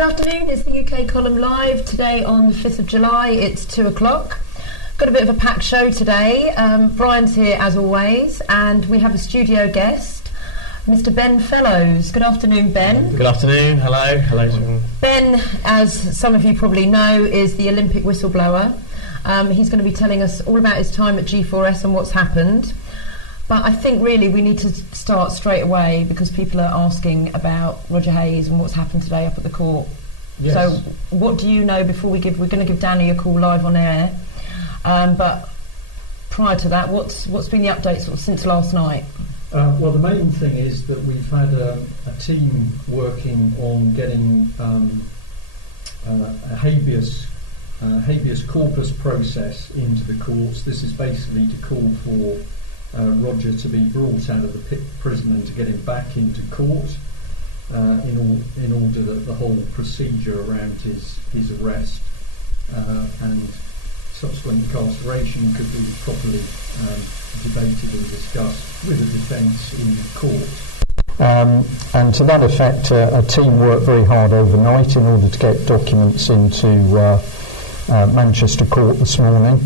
Good afternoon, it's the UK Column Live. Today on the 5th of July, it's 2 o'clock. Got a bit of a packed show today. Brian's here as always, and we have a studio guest, Mr. Ben Fellows. Good afternoon, Ben. Good afternoon, hello. Ben, as some of you probably know, is the Olympic whistleblower. He's going to be telling us all about his time at G4S and what's happened. But I think really we need to start straight away because people are asking about Roger Hayes and what's happened today up at the court. Yes. So what do you know before we're going to give Danny a call live on air. But prior to that, what's been the update sort of since last night? Well, the main thing is that we've had a team working on getting a habeas corpus process into the courts. This is basically to call for Roger to be brought out of the prison and to get him back into court in order that the whole procedure around his arrest and subsequent incarceration could be properly debated and discussed with the defence in court. And to that effect, a team worked very hard overnight in order to get documents into Manchester Court this morning.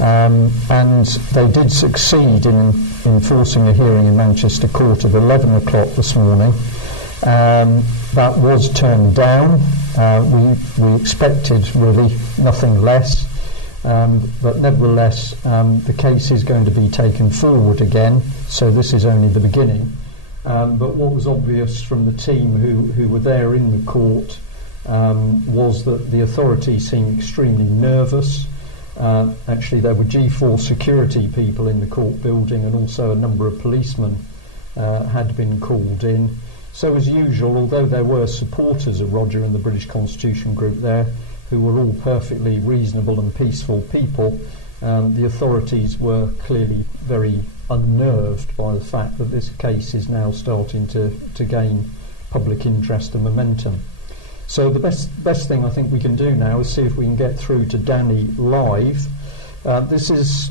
And they did succeed in forcing a hearing in Manchester Court at 11 o'clock this morning. That was turned down. We expected really nothing less, but nevertheless the case is going to be taken forward again, so this is only the beginning. But what was obvious from the team who were there in the court was that the authorities seemed extremely nervous. Actually, there were G4 security people in the court building, and also a number of policemen had been called in. So as usual, although there were supporters of Roger and the British Constitution Group there, who were all perfectly reasonable and peaceful people, the authorities were clearly very unnerved by the fact that this case is now starting to gain public interest and momentum. So the best thing I think we can do now is see if we can get through to Danny live. This is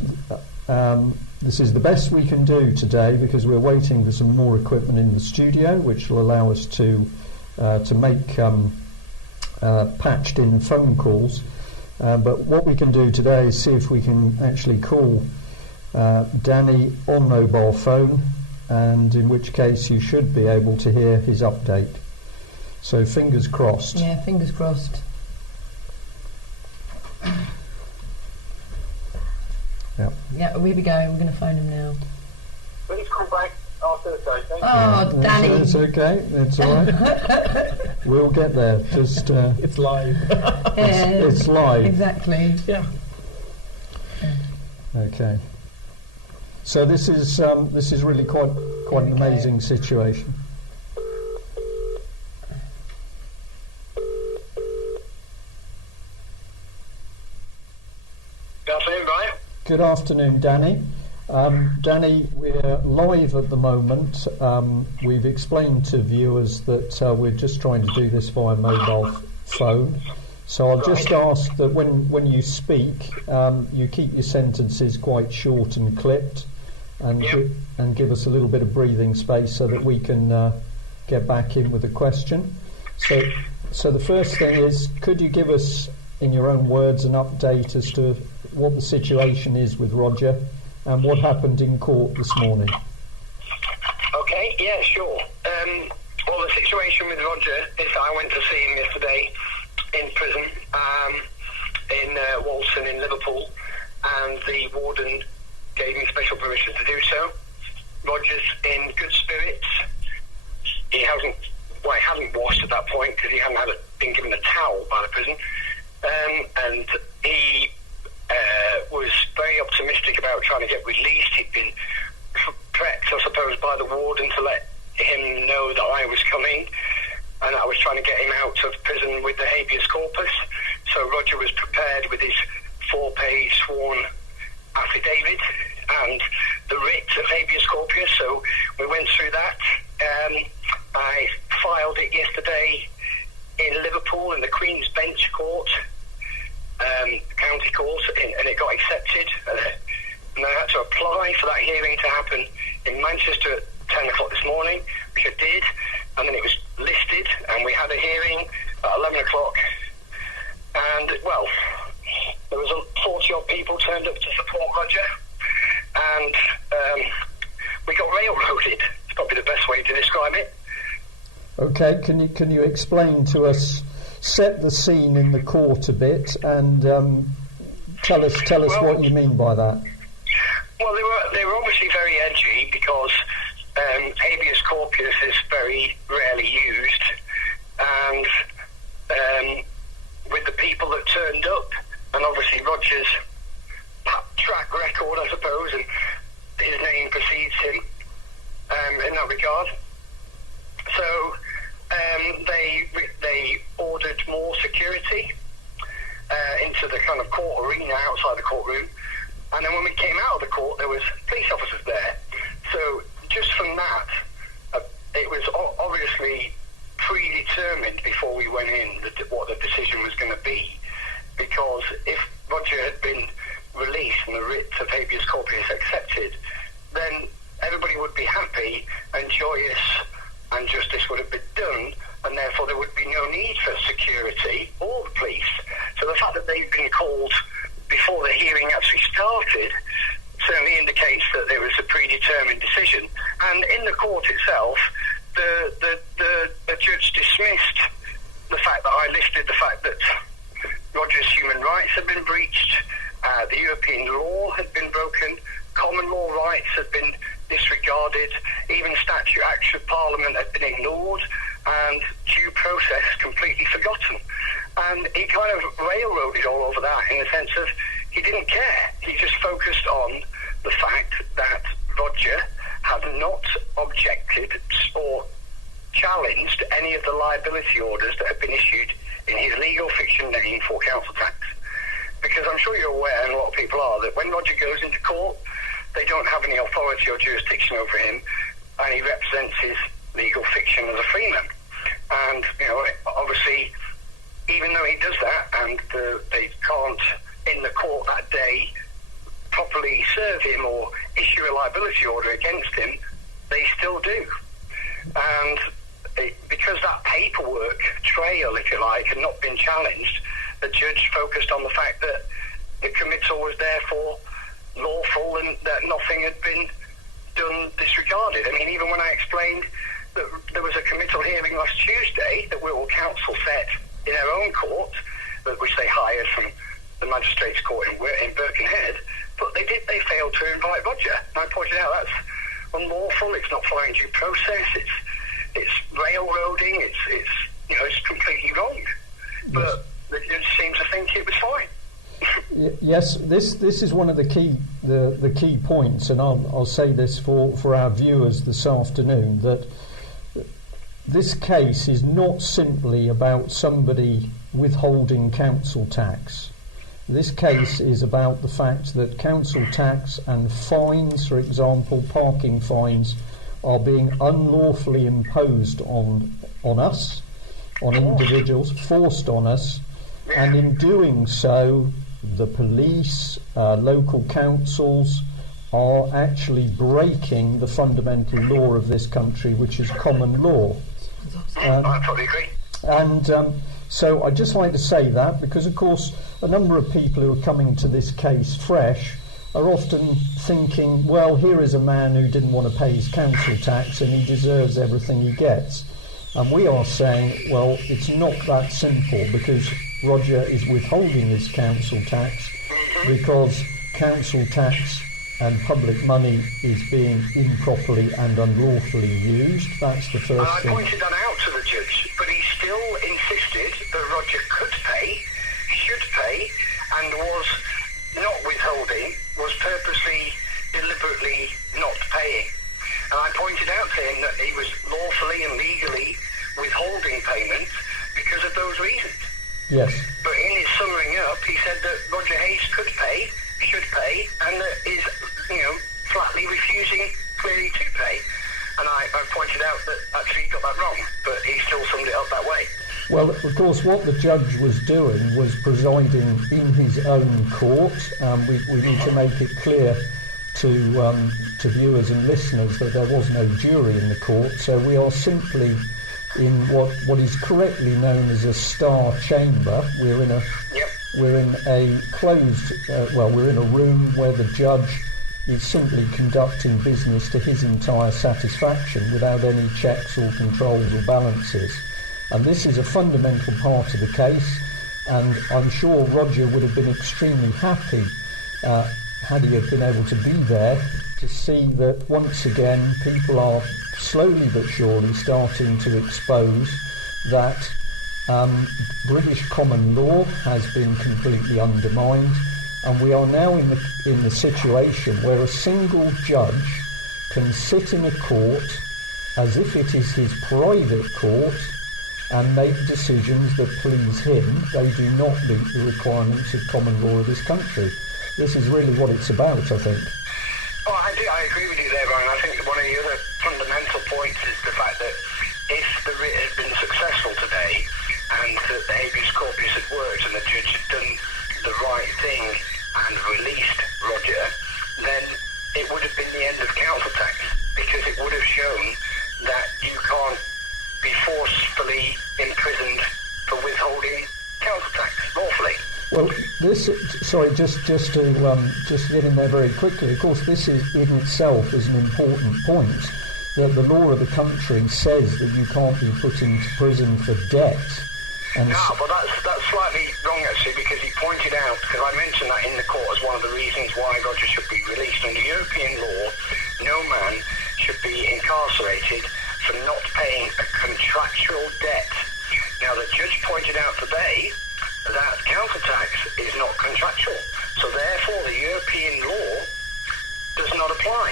the best we can do today because we're waiting for some more equipment in the studio, which will allow us to make patched in phone calls. But what we can do today is see if we can actually call Danny on mobile phone, and in which case you should be able to hear his update. So fingers crossed. Yeah, fingers crossed. Yep. Yeah, here we go. We're going to phone him now. Please call back after the show. Thank you. Danny. It's okay. It's all right. We'll get there. Just it's live. It's live. Exactly. Yeah. Okay. So this is really quite an amazing situation. Good afternoon, Brian. Good afternoon, Danny. Danny, we're live at the moment. We've explained to viewers that we're just trying to do this via mobile phone. So I'll just ask that when you speak, you keep your sentences quite short and clipped, and give us a little bit of breathing space so that we can get back in with a question. So the first thing is, could you give us, in your own words, an update as to what the situation is with Roger and what happened in court this morning? Okay, yeah, sure. Well, the situation with Roger is I went to see him yesterday in prison in Walton in Liverpool, and the warden gave me special permission to do so. Roger's in good spirits. He hasn't washed at that point because he hadn't been given a towel by the prison, and he was very optimistic about trying to get released. He'd been prepped, I suppose, by the warden to let him know that I was coming, and I was trying to get him out of prison with the habeas corpus. So Roger was prepared with his 4-page sworn affidavit and the writ of habeas corpus, so we went through that. I filed it yesterday in Liverpool in the Queen's Bench Court, County Court, and it got accepted. And I had to apply for that hearing to happen in Manchester at 10 o'clock this morning, which I did, and then it was listed, and we had a hearing at 11 o'clock. And, well, there was 40 odd people turned up to support Roger. And we got railroaded. It's probably the best way to describe it. Okay, can you explain to us, set the scene in the court a bit, and tell us what you mean by that? Well, they were obviously very edgy because habeas corpus is very rarely used, and with the people that turned up, and obviously Roger's track record, I suppose, and his name precedes him in that regard. So they ordered more security into the kind of court arena outside the courtroom, and then when we came out of the court, there was police officers there. So just from that, it was obviously predetermined before we went in what the decision was going to be, because if Roger had been released and the writ of habeas corpus accepted, then everybody would be happy and joyous, and justice would have been done, and therefore there would be no need for security or the police. So the fact that they've been called before the hearing actually started certainly indicates that there was a predetermined decision. And in the court itself, the judge dismissed the fact that I listed the fact that Roger's human rights had been breached, the European law had been broken, common law rights had been disregarded, even statute acts of Parliament had been ignored, and due process completely forgotten. And he kind of railroaded all over that in the sense of he didn't care. He just focused on the fact that Roger had not objected or challenged any of the liability orders that had been issued in his legal fiction name for council tax. Because I'm sure you're aware, and a lot of people are, that when Roger goes into court, they don't have any authority or jurisdiction over him, and he represents his legal fiction as a freeman. And, you know, obviously, even though he does that, and they can't, in the court that day, properly serve him or issue a liability order against him, they still do. And because that paperwork trail, if you like, had not been challenged, the judge focused on the fact that the committal was therefore lawful and that nothing had been done disregarded. I mean, even when I explained that there was a committal hearing last Tuesday that Wirral Council set in their own court, which they hired from the magistrates' court in Birkenhead, but they failed to invite Roger. And I pointed out that's unlawful. It's not following due process. It's railroading. It's completely wrong. But the judge seems to think it was fine. Yes, this is one of the key points, and I'll say this for our viewers this afternoon, that this case is not simply about somebody withholding council tax. This case is about the fact that council tax and fines, for example, parking fines, are being unlawfully imposed on us, on individuals, forced on us, and in doing so, the police, local councils are actually breaking the fundamental law of this country, which is common law. I probably agree. And so I'd just like to say that, because of course a number of people who are coming to this case fresh are often thinking, well, here is a man who didn't want to pay his council tax and he deserves everything he gets. And we are saying, well, it's not that simple, because Roger is withholding his council tax because council tax and public money is being improperly and unlawfully used. That's the first thing. I pointed that out to the judge, but he still insisted that Roger could pay, should pay, and was not withholding, was purposely, deliberately not paying. And I pointed out to him that he was lawfully and legally withholding payment because of those reasons. Yes. But in his summing up, he said that Roger Hayes could pay, should pay, and that is, flatly refusing clearly to pay. And I pointed out that actually he got that wrong, but he still summed it up that way. Well, of course, what the judge was doing was presiding in his own court. We need to make it clear to viewers and listeners that there was no jury in the court, so we are simply in what is correctly known as a star chamber. We're in a closed, we're in a room where the judge is simply conducting business to his entire satisfaction without any checks or controls or balances. And this is a fundamental part of the case, and I'm sure Roger would have been extremely happy had he have been able to be there to see that once again people are slowly but surely starting to expose that British common law has been completely undermined, and we are now in the situation where a single judge can sit in a court as if it is his private court and make decisions that please him. They do not meet the requirements of common law of this country. This is really what it's about, I think. Oh, I agree with you there, Brian. I think that one of the other fundamental points is the fact that if the writ had been successful today and that the habeas corpus had worked and the judge had done the right thing and released Roger, then it would have been the end of council tax, because it would have shown that you can't be forcefully imprisoned for withholding council tax lawfully. Well, just to get in there very quickly, of course, this is in itself is an important point, that the law of the country says that you can't be put into prison for debt. And no, but that's slightly wrong actually, because he pointed out, because I mentioned that in the court as one of the reasons why Roger should be released. Under European law, no man should be incarcerated for not paying a contractual debt. Now, the judge pointed out today that council tax is not contractual, so therefore the European law does not apply.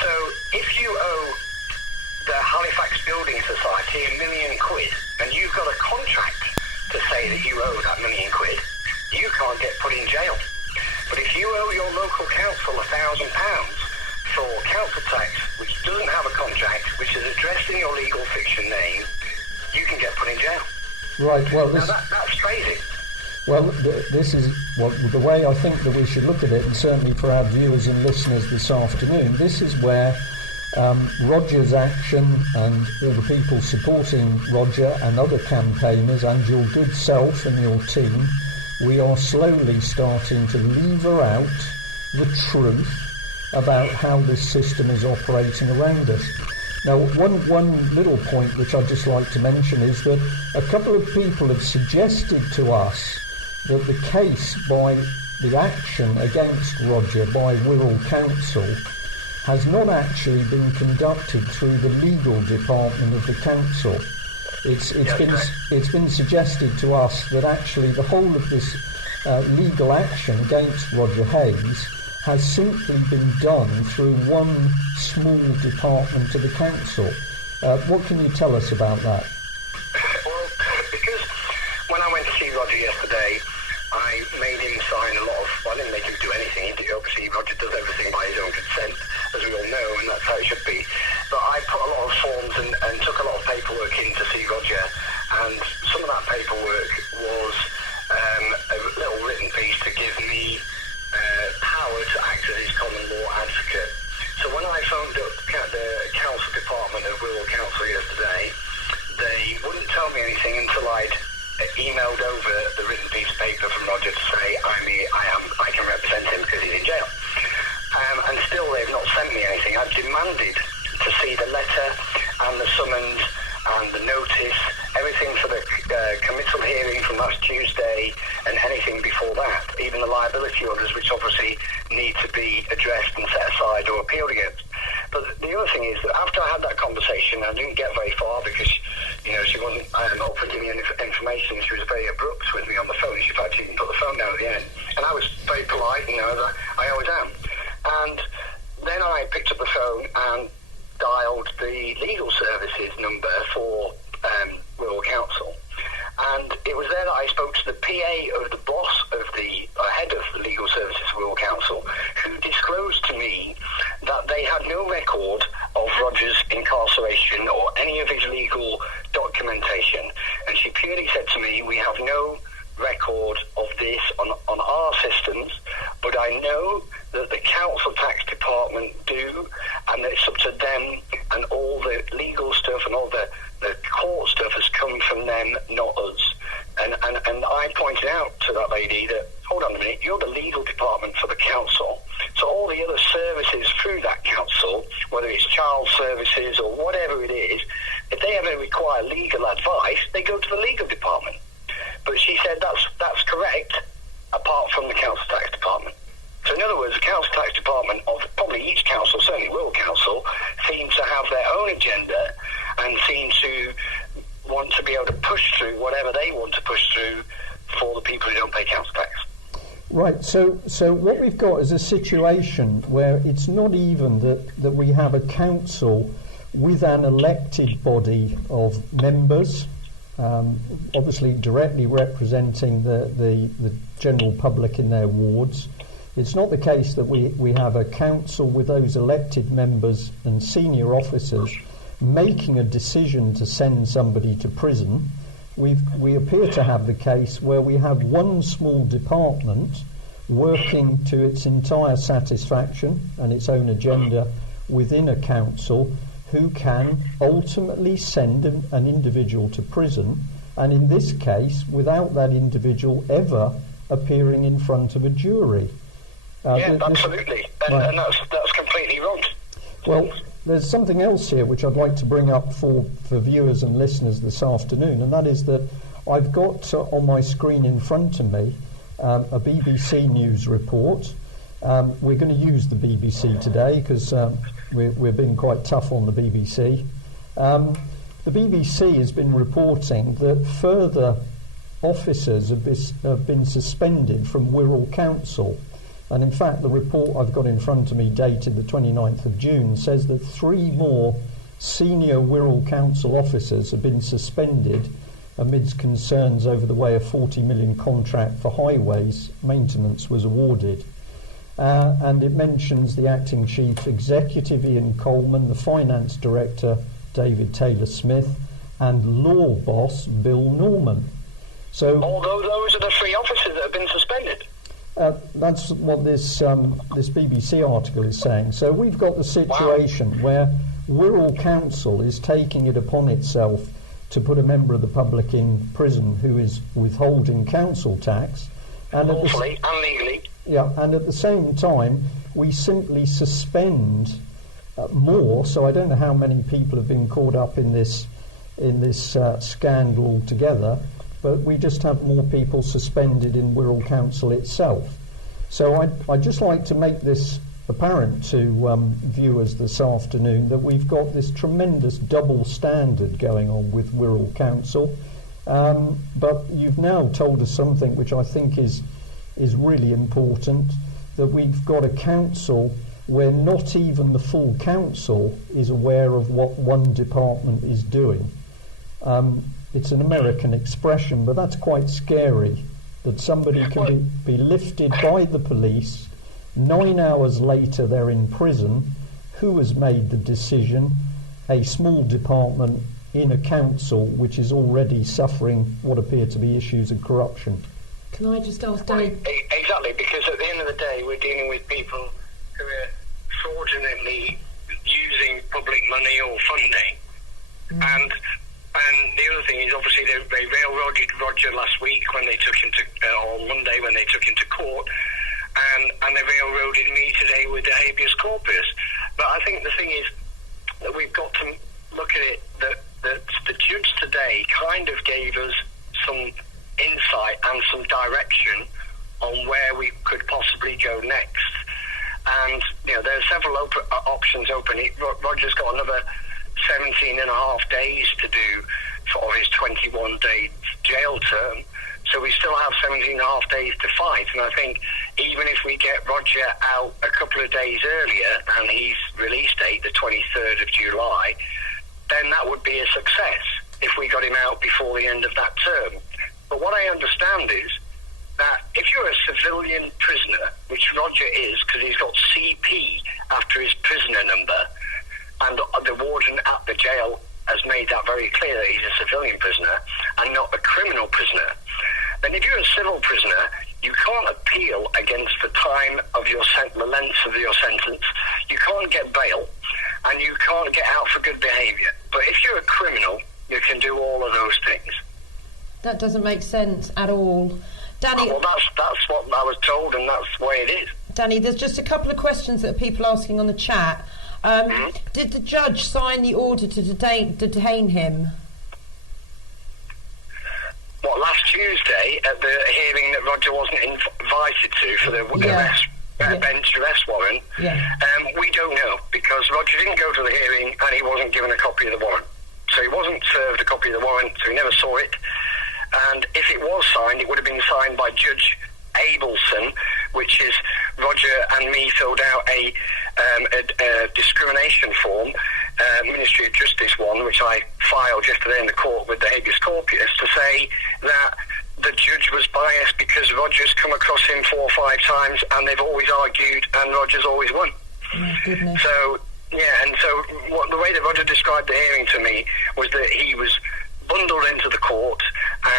So if you owe the Halifax Building Society £1 million and you've got a contract to say that you owe that £1 million, you can't get put in jail. But if you owe your local council £1,000 for council tax, which doesn't have a contract, which is addressed in your legal fiction name, you can get put in jail. Right, well, now that's crazy. Well, this is the way I think that we should look at it, and certainly for our viewers and listeners this afternoon. This is where Roger's action and all the people supporting Roger and other campaigners and your good self and your team, we are slowly starting to lever out the truth about how this system is operating around us. Now, one little point which I'd just like to mention is that a couple of people have suggested to us that the case by the action against Roger by Wirral Council has not actually been conducted through the legal department of the council. It's been suggested to us that actually the whole of this legal action against Roger Hayes has simply been done through one small department of the council. What can you tell us about that? Well, because when I went to see Roger yesterday, I made him sign a lot of, well, I didn't make him do anything. Obviously, Roger does everything by his own consent, as we all know, and that's how it should be. But I put a lot of forms and took a lot of paperwork in to see Roger, and some of that paperwork was a little written piece to give me power to act as his common law advocate. So when I phoned up the council department of Wirral Council yesterday, they wouldn't tell me anything until I'd emailed over the written piece of paper from Roger to say I can represent him because he's in jail. And still they've not sent me anything. I've demanded to see the letter and the summons and the notice, everything for the committal hearing from last Tuesday and anything before that, even the liability orders, which obviously need to be addressed and set aside or appealed against. But the other thing is that after I had that conversation, I didn't get very far because, she wasn't open to me any information. She was very abrupt with me on the phone. She, in fact, even put the phone down at the end. And I was very polite, as I always am. And then I picked up the phone and dialed the legal services number for Wirral Council. And it was there that I spoke to the PA of the boss of the head of the legal services for Wirral Council, who disclosed to me that they had no record of Roger's incarceration or any of his legal documentation. And she purely said to me, we have no record of this on our systems, but I know that the council tax department do, and it's up to them and all the legal stuff and all the court stuff has come from them, not us. And I pointed out to that lady that, hold on a minute, you're the legal department for the council, so all the other services through that council, whether it's child services or whatever it is, if they ever require legal advice, they go to the legal department. But she said that's correct, apart from the council tax department. So in other words, the council tax department of probably each council, certainly Wirral Council, seems to have their own agenda and seem to want to be able to push through whatever they want to push through for the people who don't pay council tax. Right, so what we've got is a situation where it's not even that we have a council with an elected body of members, obviously directly representing the general public in their wards. It's not the case that we have a council with those elected members and senior officers making a decision to send somebody to prison. We appear to have the case where we have one small department working to its entire satisfaction and its own agenda within a council who can ultimately send an individual to prison, and in this case without that individual ever appearing in front of a jury. Absolutely. And that's completely wrong. Well, there's something else here which I'd like to bring up for viewers and listeners this afternoon, and that is that I've got on my screen in front of me a BBC News report. We're going to use the BBC today because we're being quite tough on the BBC. The BBC has been reporting that further officers have been suspended from Wirral Council. And in fact, the report I've got in front of me, dated the 29th of June, says that 3 more senior Wirral Council officers have been suspended amidst concerns over the way a 40 million contract for highways maintenance was awarded. And it mentions the acting chief executive, Ian Coleman, the finance director, David Taylor-Smith, and law boss, Bill Norman. So, although those are the 3 officers that have been suspended. That's what this BBC article is saying. So we've got the situation where Wirral Council is taking it upon itself to put a member of the public in prison who is withholding council tax, and lawfully and legally. Yeah, and at the same time we simply suspend more. So I don't know how many people have been caught up in this scandal altogether, but we just have more people suspended in Wirral Council itself. So I'd just like to make this apparent to viewers this afternoon that we've got this tremendous double standard going on with Wirral Council. But you've now told us something which I think is really important, that we've got a council where not even the full council is aware of what one department is doing. It's an American expression, but that's quite scary, that somebody can be lifted by the police, 9 hours later they're in prison. Who has made the decision? A small department in a council which is already suffering what appear to be issues of corruption. Can I just ask Dave? Exactly, because at the end of the day we're dealing with people who are fraudulently using public money or funding. And the other thing is, obviously, they railroaded Roger last week when they took him to, or Monday when they took him to court, and they railroaded me today with the habeas corpus. But I think the thing is that we've got to look at it that the judge today kind of gave us some insight and some direction on where we could possibly go next. And, there are several options open. Roger's got another 17 and a half days to do for his 21-day jail term, so we still have 17 and a half days to fight. And I think even if we get Roger out a couple of days earlier and his release date, the 23rd of July, then that would be a success if we got him out before the end of that term. But what I understand is that if you're a civilian prisoner, which Roger is because he's got CP after his prisoner number, and the warden at the jail has made that very clear that he's a civilian prisoner and not a criminal prisoner, then if you're a civil prisoner, you can't appeal against the time of the length of your sentence. You can't get bail, and you can't get out for good behaviour. But if you're a criminal, you can do all of those things. That doesn't make sense at all. Danny, Well, that's what I was told, and that's the way it is. Danny, there's just a couple of questions that are people asking on the chat. Did the judge sign the order to detain him? What, last Tuesday at the hearing that Roger wasn't invited to for the bench arrest warrant? Yeah. We don't know, because Roger didn't go to the hearing and he wasn't given a copy of the warrant. So he wasn't served a copy of the warrant, so he never saw it. And if it was signed, it would have been signed by Judge Abelson, which is Roger and me filled out a discrimination form, Ministry of Justice one, which I filed yesterday in the court with the habeas corpus, to say that the judge was biased because Roger's come across him 4 or 5 times and they've always argued and Roger's always won. Oh, goodness. So, yeah, and so the way that Roger described the hearing to me was that he was bundled into the court,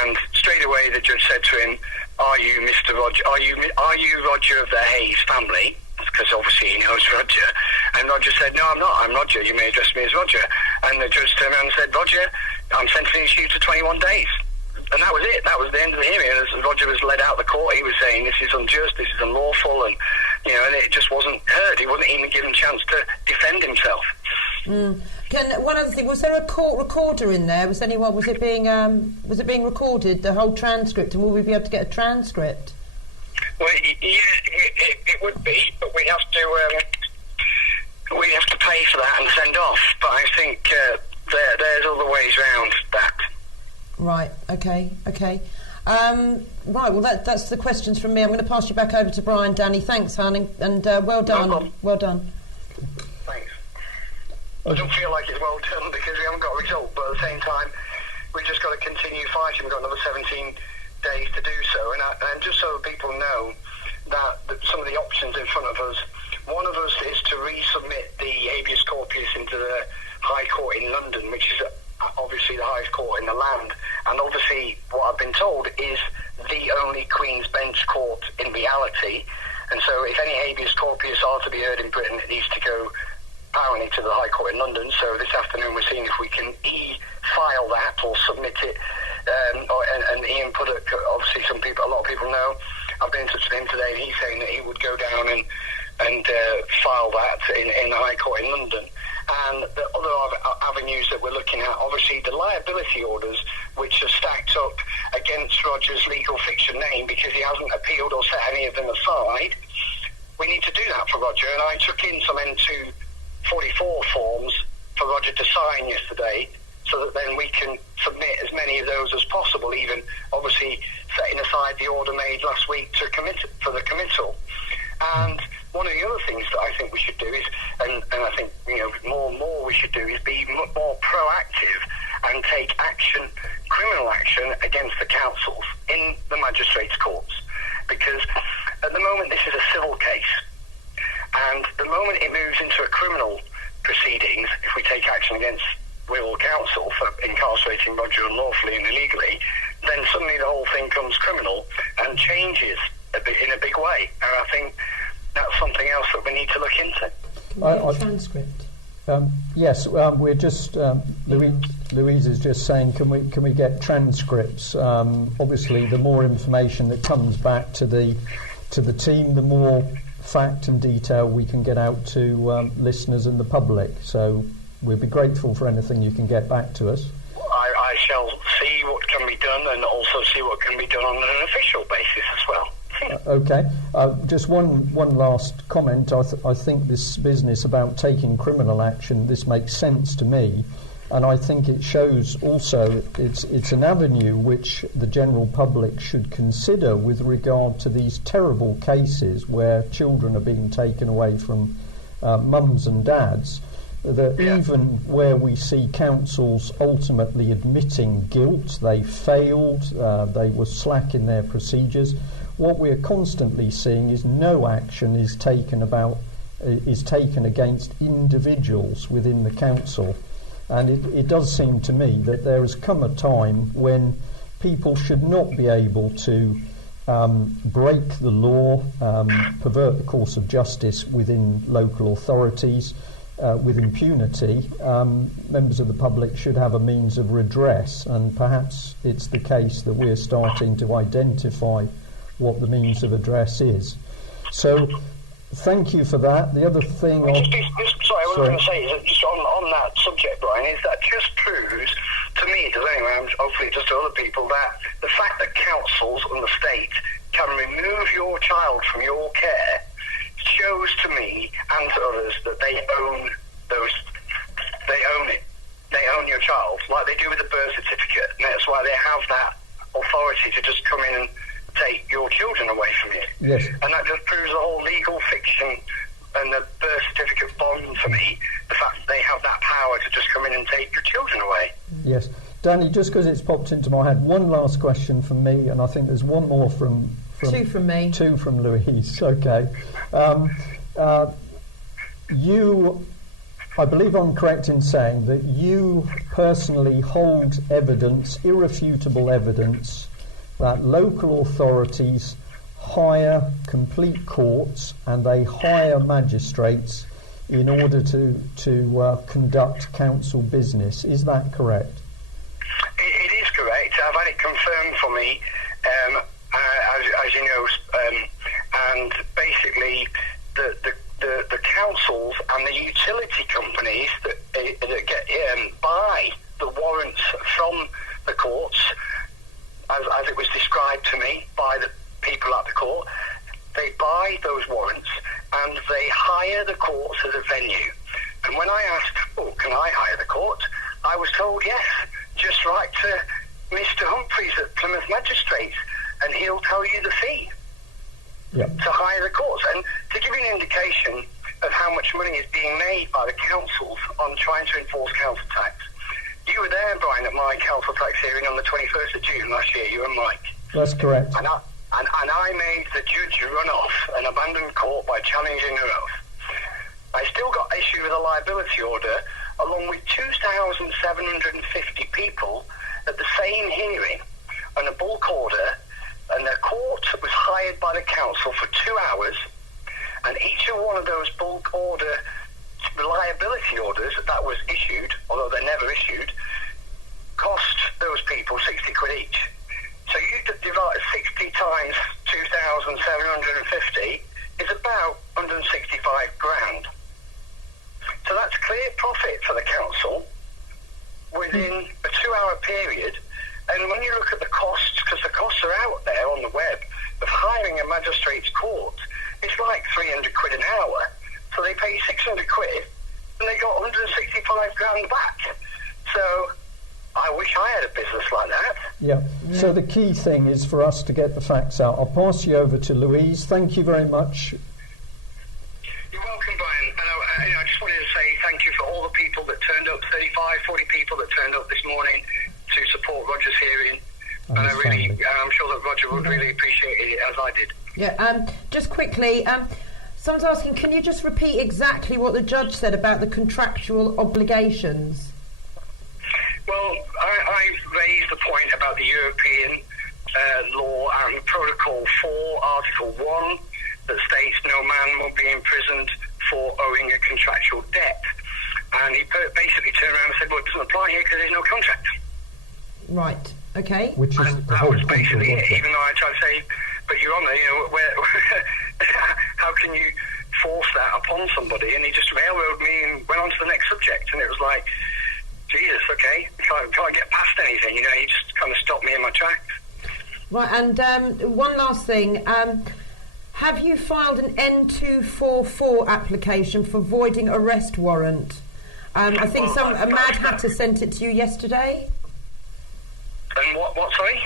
and straight away the judge said to him, "Are you Mr. Roger? Are you Roger of the Hayes family?" Because obviously he knows Roger. And Roger said, "No, I'm not. I'm Roger. You may address me as Roger." And the judge turned around and said, "Roger, I'm sentencing you to 21 days." And that was it. That was the end of the hearing. And as Roger was led out of the court, he was saying, "This is unjust. This is unlawful," and and it just wasn't heard. He wasn't even given a chance to defend himself. One other thing, was there a court recorder in there? Was it being recorded, the whole transcript, and will we be able to get a transcript? Well, it would be, but we have to pay for that and send off. But I think there's other ways around that. Right. Okay. Right. Well, that's the questions from me. I'm going to pass you back over to Brian. Danny, thanks, hon, and well done. No problem. Well done. Thanks. I don't feel like it's well done because we haven't got a result, but at the same time, we've just got to continue fighting. We've got another 17 days to do so, and just so people know that some of the options in front of us, one of us is to resubmit the habeas corpus into the High Court in London, which is obviously the highest court in the land, and obviously what I've been told is the only Queen's Bench court in reality, and so if any habeas corpus are to be heard in Britain, it needs to go apparently to the High Court in London. So this afternoon we're seeing if we can e-file that or submit it, and Ian Puddock, obviously a lot of people know, I've been in touch with him today, and he's saying that he would go down and file that in the High Court in London. And the other avenues that we're looking at, obviously the liability orders, which are stacked up against Roger's legal fiction name because he hasn't appealed or set any of them aside. We need to do that for Roger, and I took in some N244 forms for Roger to sign yesterday, so that then we can submit as many of those as possible, even obviously setting aside the order made last week for the committal. And one of the other things that I think we should do is, and I think more and more we should do, is be more proactive and take criminal action against the councils in the magistrates' courts, because at the moment this is a civil case, and the moment it moves into a criminal proceedings, if we take action against Wirral Council for incarcerating Roger unlawfully and illegally, then suddenly the whole thing comes criminal and changes in a big way. And I think that's something else that we need to look into. Transcript. Yes, we're just Louise is just saying, can we get transcripts? Obviously, the more information that comes back to the team, the more fact and detail we can get out to listeners and the public. So we'll be grateful for anything you can get back to us. I shall see what can be done, and also see what can be done on an official basis as well. Okay. Just one last comment. I think this business about taking criminal action, this makes sense to me, and I think it shows also it's an avenue which the general public should consider with regard to these terrible cases where children are being taken away from mums and dads. That even where we see councils ultimately admitting guilt, they failed, they were slack in their procedures. What we're constantly seeing is no action is taken against individuals within the council, and it does seem to me that there has come a time when people should not be able to break the law, pervert the course of justice within local authorities. with impunity, members of the public should have a means of redress, and perhaps it's the case that we're starting to identify what the means of redress is. So thank you for that. The other thing... Sorry, what I was going to say is that just on that subject, Brian, is that just proves to me, and hopefully just to other people, that the fact that councils and the state can remove your child from your care shows to me and to others that they own it. They own your child, like they do with a birth certificate, and that's why they have that authority to just come in and take your children away from you. Yes. And that just proves the whole legal fiction and the birth certificate bond for me, the fact that they have that power to just come in and take your children away. Yes. Danny, just because it's popped into my head, one last question from me, and I think there's one more from two from me. Two from Louise, okay. You, I believe I'm correct in saying that you personally hold evidence, irrefutable evidence, that local authorities hire complete courts and they hire magistrates in order to conduct council business. Is that correct? It is correct. I've had it confirmed for me, as you know, and basically the councils and the utility companies that get buy the warrants from the courts, as it was described to me by the people at the court, they buy those warrants and they hire the courts as a venue. And when I asked, can I hire the court? I was told, yes, just write to Mr. Humphreys at Plymouth Magistrates and he'll tell you the fee to hire the courts. And to give you an indication of how much money is being made by the councils on trying to enforce council tax, you were there, Brian, at my council tax hearing on the 21st of June last year, you and Mike. That's correct. And I made the judge run off and abandon court by challenging her oath. I still got issued with a liability order along with 2,750 people at the same hearing on a bulk order, and the court was hired by the council for 2 hours, and each of one of those bulk order liability orders that was issued, although they're never issued, cost those people 60 quid each. So you divide 60 times 2,750 is about 165 grand. So that's clear profit for the council within a 2-hour period. And when you look at the costs, because the costs are out there on the web, of hiring a magistrate's court, it's like 300 quid an hour. So they pay 600 quid and they got 165 grand back. So I wish I had a business like that. Yeah. So the key thing is for us to get the facts out. I'll pass you over to Louise. Thank you very much. You're welcome, Brian. And I just wanted to say thank you for all the people that turned up, 35, 40 people that turned up this morning to support Roger's hearing. And I'm sure that Roger would really appreciate it, as I did. Yeah. Just quickly, someone's asking, can you just repeat exactly what the judge said about the contractual obligations? Well, I raised the point about the European law and Protocol 4, Article 1, that states no man will be imprisoned for owing a contractual debt. And he basically turned around and said, well, it doesn't apply here because there's no contract. Right, okay. Which is that was basically it, even though I tried to say, but Your Honour, how can you force that upon somebody? And he just railroaded me and went on to the next subject. And it was like, Jesus, okay, can't get past anything, he just kind of stopped me in my tracks. Right, and one last thing, have you filed an N244 application for voiding arrest warrant? I think a Mad Hatter sent it to you yesterday. And what, sorry?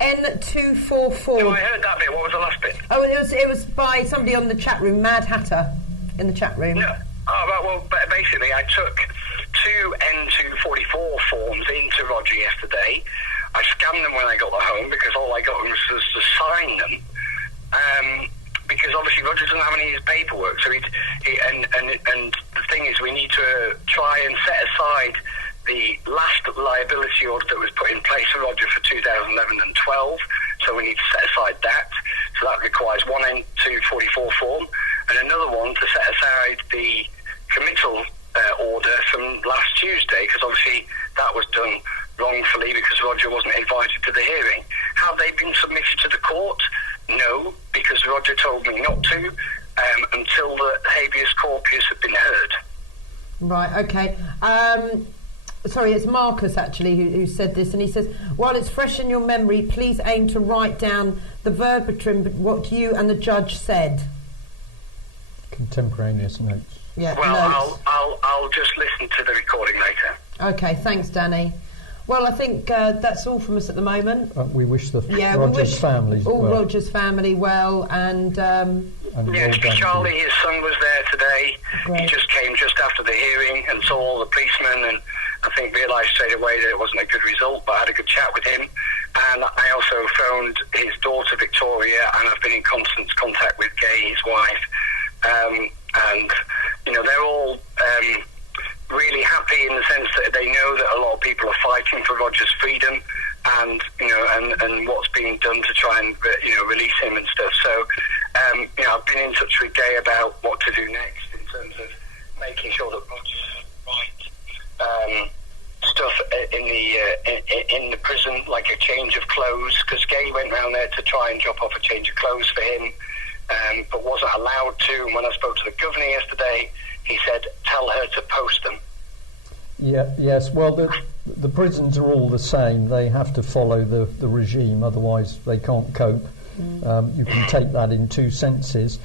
N244. No, I heard that bit. What was the last bit? Oh, it was by somebody on the chat room, Mad Hatter, in the chat room. No. Oh, right, well, basically, I took 2 N244 forms into Roger yesterday. I scanned them when I got home because all I got was to sign them. Because obviously Roger doesn't have any of his paperwork, so and the thing is, we need to try and set aside the last liability order that was put in place for Roger for 2011 and 12. So we need to set aside that. So that requires one N244 form and another one to set aside the committal last Tuesday, because obviously that was done wrongfully because Roger wasn't invited to the hearing. Have they been submitted to the court? No, because Roger told me not to until the habeas corpus had been heard. Right, okay. Sorry, it's Marcus actually who said this, and he says, while it's fresh in your memory, please aim to write down the verbatim what you and the judge said. Contemporaneous notes. Yeah, Well, notes. I'll just listen to the recording later. Okay, thanks, Danny. Well, I think that's all from us at the moment. We wish the Yeah, we Rogers wish family all well. Rogers family well, and And Yeah, well done to Charlie, you. his son was there today. Great. He just came just after the hearing and saw all the policemen, and I think realised straight away that it wasn't a good result, but I had a good chat with him. And I also phoned his daughter Victoria, and I've been in constant contact with Gay, his wife. And, you know, they're all really happy in the sense that they know that a lot of people are fighting for Roger's freedom, and, you know, and what's being done to try and, you know, release him and stuff. So, you know, I've been in touch with Gay about what to do next in terms of making sure that Roger's right. Stuff in the prison, like a change of clothes, because Gay went round there to try and drop off a change of clothes for him, but wasn't allowed to. And when I spoke to the governor yesterday, he said, tell her to post them. Yeah, yes. Well, the prisons are all the same. They have to follow the regime, otherwise they can't cope. You can take that in two senses.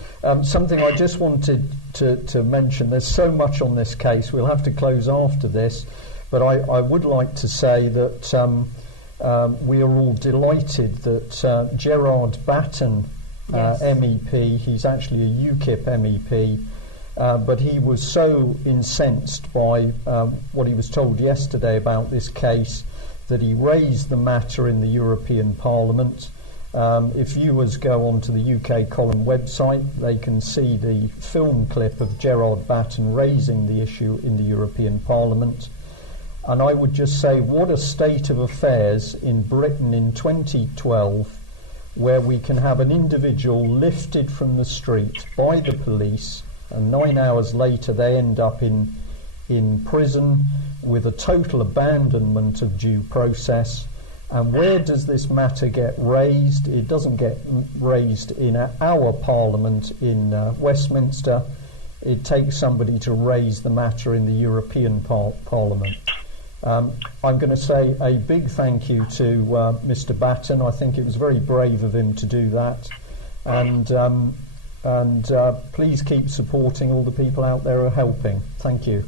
Something I just wanted to mention, there's so much on this case, we'll have to close after this, but I would like to say that we are all delighted that Gerard Batten, Yes. MEP, he's actually a UKIP MEP, but he was so incensed by what he was told yesterday about this case that he raised the matter in the European Parliament. If viewers go onto the UK Column website, they can see the film clip of Gerard Batten raising the issue in the European Parliament. And I would just say, what a state of affairs in Britain in 2012, where we can have an individual lifted from the street by the police, and 9 hours later they end up in prison with a total abandonment of due process. And where does this matter get raised? It doesn't get raised in our Parliament in Westminster. It takes somebody to raise the matter in the European Parliament. I'm going to say a big thank you to Mr. Batten. I think it was very brave of him to do that. And please keep supporting all the people out there who are helping. Thank you.